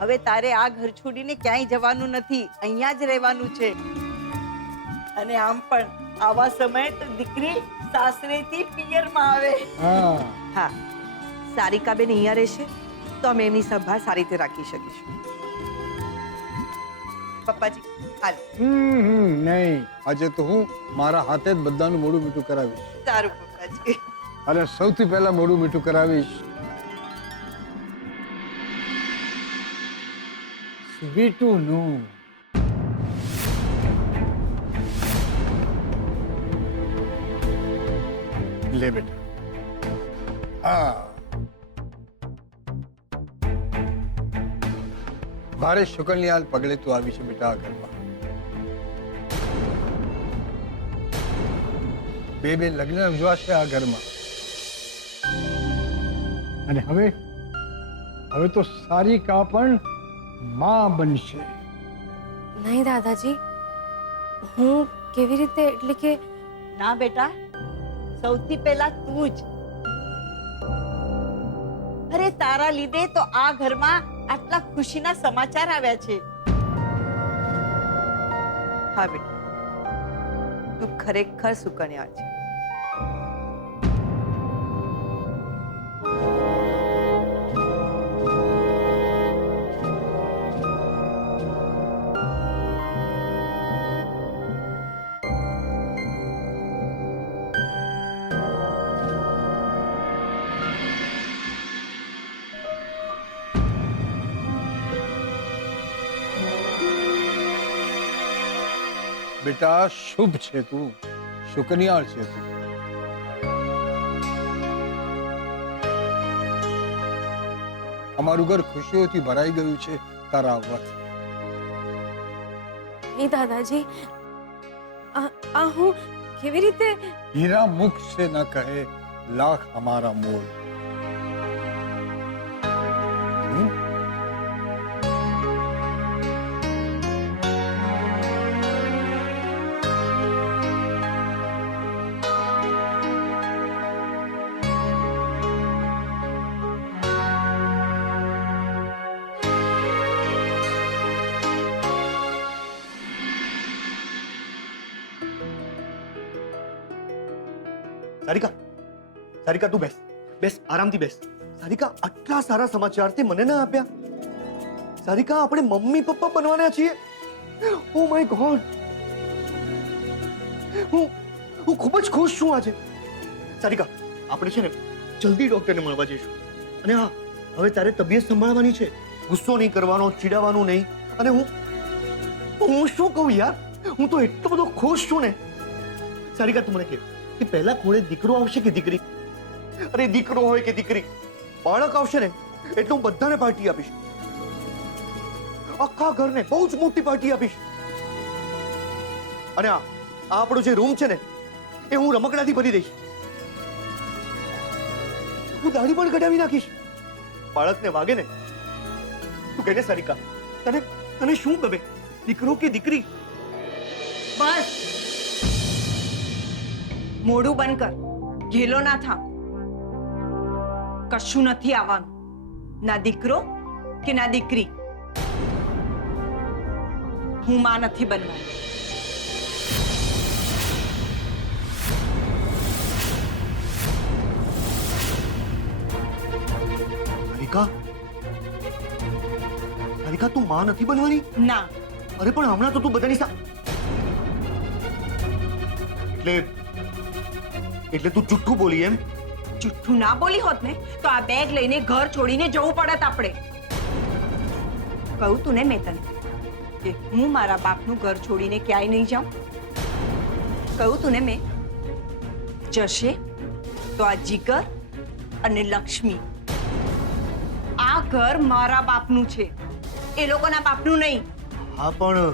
હવે તારે આ ઘર છોડીને ક્યાંય જવાનું નથી, અહીંયા જ રહેવાનું છે. અને આમ પણ આવા સમયે તો દીકરી સાસરેથી પિયરમાં આવે. હા, સારિકાબેન અહીંયા રહેશે તો અમે એમની સંભાળ સારી રીતે રાખી શકીશું. પપ્પાજી હાલ. નહીં, આજે તો હું મારા હાથે જ બધાનું મોઢું મીઠું કરાવીશ. સારું પપ્પાજી. અને સૌથી પહેલા મોઢું મીઠું કરાવીશ સ્વીટુનું. લે બેટા. ભારે શુકનની હાલ પગલે તું આવી છે બેટા આ ઘરમાં. બે લગ્ન ઉજવાશે આ ઘરમાં. અને હવે તો સારિકા પણ માં બનશે. નહીં દાદાજી, હું કેવી રીતે? એટલે કે ના બેટા, સૌથી પહેલા તું જ. અરે તારા લીધે તો આ ઘરમાં આટલા ખુશીના સમાચાર આવ્યા છે. હા બેટા, તું ખરેખર સુકન્યા છે. બેટા શુભ છે તું, શુકનિયાળ છે તું. અમારું ઘર ખુશીઓથી ભરાઈ ગયું છે તારા આવવાથી. એ દાદાજી, આ હું કેવી રીતે? हीरा मुख से न कहे लाख हमारा मोल. સારિકા તું બેસ આરામથી બેસ. સારિકા, આટલા સારા સમાચાર તે મને ના આપ્યા. સારિકા, આપણે મમ્મી પપ્પા બનવાના છીએ. ઓ માય ગોડ, હું ખૂબ જ ખુશ છું આજે. સારિકા, આપણે છે ને જલ્દી ડોક્ટરને મળવા જઈશું. અને હા, હવે તારે તબિયત સંભાળવાની છે. ગુસ્સો નહીં કરવાનો, ચીડાવવાનું નહીં. અને હું શું કહું યાર, હું તો એટલો બધો ખુશ છું ને. સારિકા, તું મને કહે કે પહેલા ખોળે દીકરો આવશે કે દીકરી? અરે દીકરો હોય કે દીકરી, બાળક આવશે ને એટલે હું બધાને પાર્ટી આપીશ. આખા ઘરને બહુ જ મોટી પાર્ટી આપીશ. અને આ આપણો જે રૂમ છે ને એ હું રમકડાથી ભરી દઈશ. હું દાઢી પણ કઢાવી નાખીશ. બાળકને વાગે ને તું કહે ને સારિકા, તને શું ગમે, દીકરો કે દીકરી? બસ, મોઢું બંધ કર, ઘેલો ના થા. કશું નથી આવવાનું, ના દીકરો કે ના દીકરી. હું માં નથી બનવાની. સારિકા, તું માં નથી બનવાની? ના. અરે પણ હમણાં તો તું બધાની એટલે તું જુઠ્ઠું બોલી એમ? જુઠ્ઠું ના બોલી હોત ને તો આ બેગ લઈને ઘર છોડીને જવું પડત આપણે. કહું તું ને મેં તને કે હું મારા બાપનું ઘર છોડીને ક્યાંય નહીં જાઉં. કહું તું ને મેં, જશે તો આ જીગર અને લક્ષ્મી. આ ઘર મારા બાપનું છે, એ લોકોના બાપનું નહીં. હા, પણ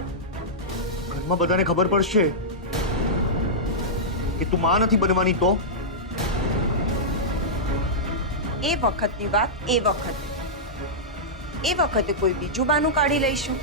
ઘરમાં બધાને ખબર પડશે કે તું માં નથી બનવાની તો? એ વખતની વાત એ વખતે કોઈ બીજું બાનું કાઢી લઈશું.